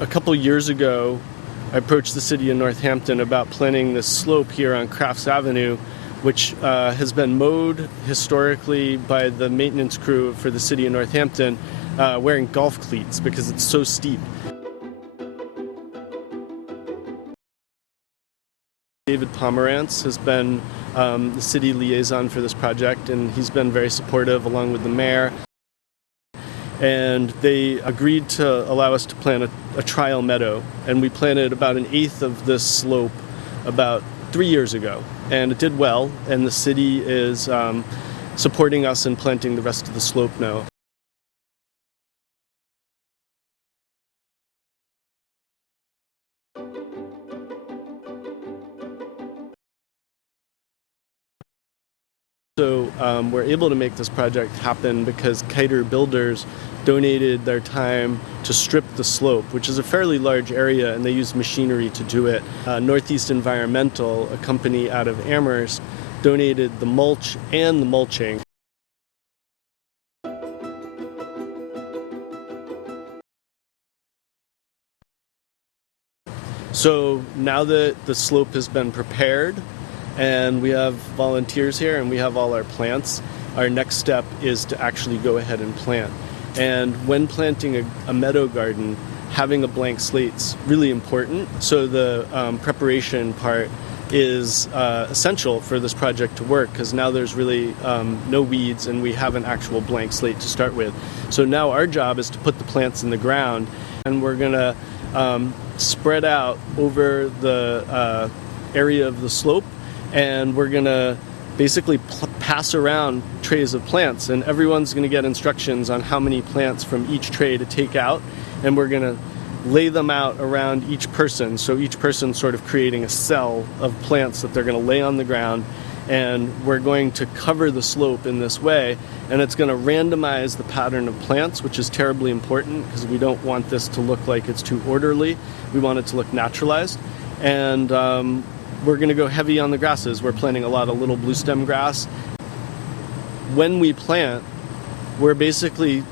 A couple years ago, I approached the city of Northampton about planting this slope here on Crafts Avenue, which has been mowed historically by the maintenance crew for the city of Northampton wearing golf cleats because it's so steep. David Pomerantz has been the city liaison for this project, and he's been very supportive along with the mayor. And they agreed to allow us to plant a trial meadow, and we planted about 1/8 of this slope about 3 years ago, and it did well, and the city is supporting us in planting the rest of the slope now. So we're able to make this project happen because Kiter Builders donated their time to strip the slope, which is a fairly large area, and they use machinery to do it. Northeast Environmental, a company out of Amherst, donated the mulch and the mulching. So now that the slope has been prepared, and we have volunteers here and we have all our plants, our next step is to actually go ahead and plant. And when planting a meadow garden, having a blank slate's really important. So the preparation part is essential for this project to work, because now there's really no weeds and we have an actual blank slate to start with. So now our job is to put the plants in the ground, and we're going to spread out over the area of the slope, and we're going to basically pass around trays of plants, and everyone's going to get instructions on how many plants from each tray to take out, and we're going to lay them out around each person, so each person's sort of creating a cell of plants that they're going to lay on the ground, and we're going to cover the slope in this way, and it's going to randomize the pattern of plants, which is terribly important because we don't want this to look like it's too orderly. We want it to look naturalized. And we're going to go heavy on the grasses. We're planting a lot of little blue stem grass. When we plant, we're basically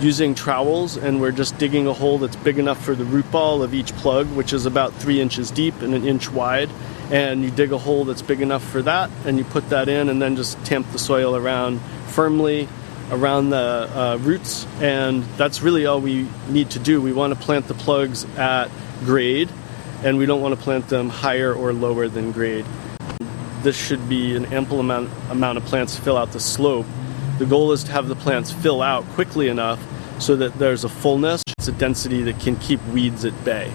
using trowels, and we're just digging a hole that's big enough for the root ball of each plug, which is about 3 inches deep and 1 inch wide. And you dig a hole that's big enough for that, and you put that in, and then just tamp the soil around firmly around the roots. And that's really all we need to do. We want to plant the plugs at grade, and we don't want to plant them higher or lower than grade. This should be an ample amount of plants to fill out the slope. The goal is to have the plants fill out quickly enough so that there's a fullness. It's a density that can keep weeds at bay.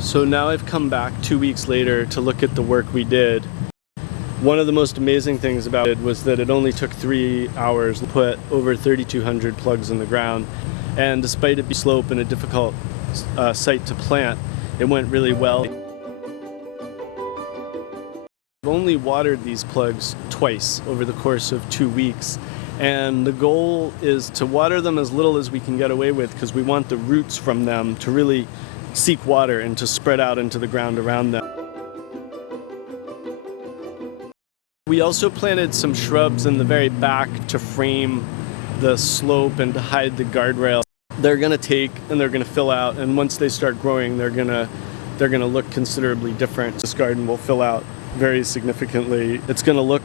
So now I've come back 2 weeks later to look at the work we did. One of the most amazing things about it was that it only took 3 hours to put over 3,200 plugs in the ground. And despite it being slope and a difficult site to plant, it went really well. I've only watered these plugs twice over the course of 2 weeks. And the goal is to water them as little as we can get away with, because we want the roots from them to really seek water and to spread out into the ground around them. We also planted some shrubs in the very back to frame the slope and to hide the guardrail. They're going to take and they're going to fill out, and once they start growing, they're going to look considerably different. This garden will fill out very significantly. It's going to look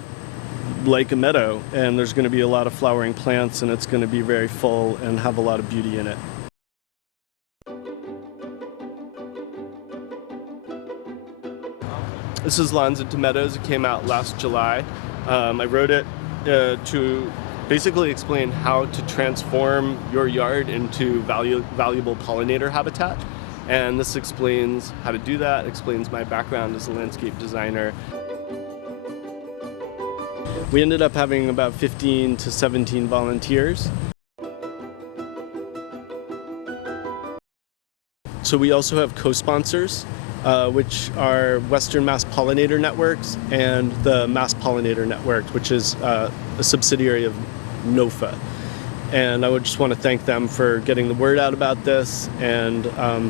like a meadow, and there's going to be a lot of flowering plants, and it's going to be very full and have a lot of beauty in it. This is Untitled Meadows. It came out last July. I wrote it to basically explain how to transform your yard into valuable pollinator habitat. And this explains how to do that, explains my background as a landscape designer. We ended up having about 15 to 17 volunteers. So we also have co-sponsors, which are Western Mass Pollinator Networks and the Mass Pollinator Network, which is a subsidiary of NOFA. And I would just want to thank them for getting the word out about this and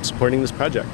supporting this project.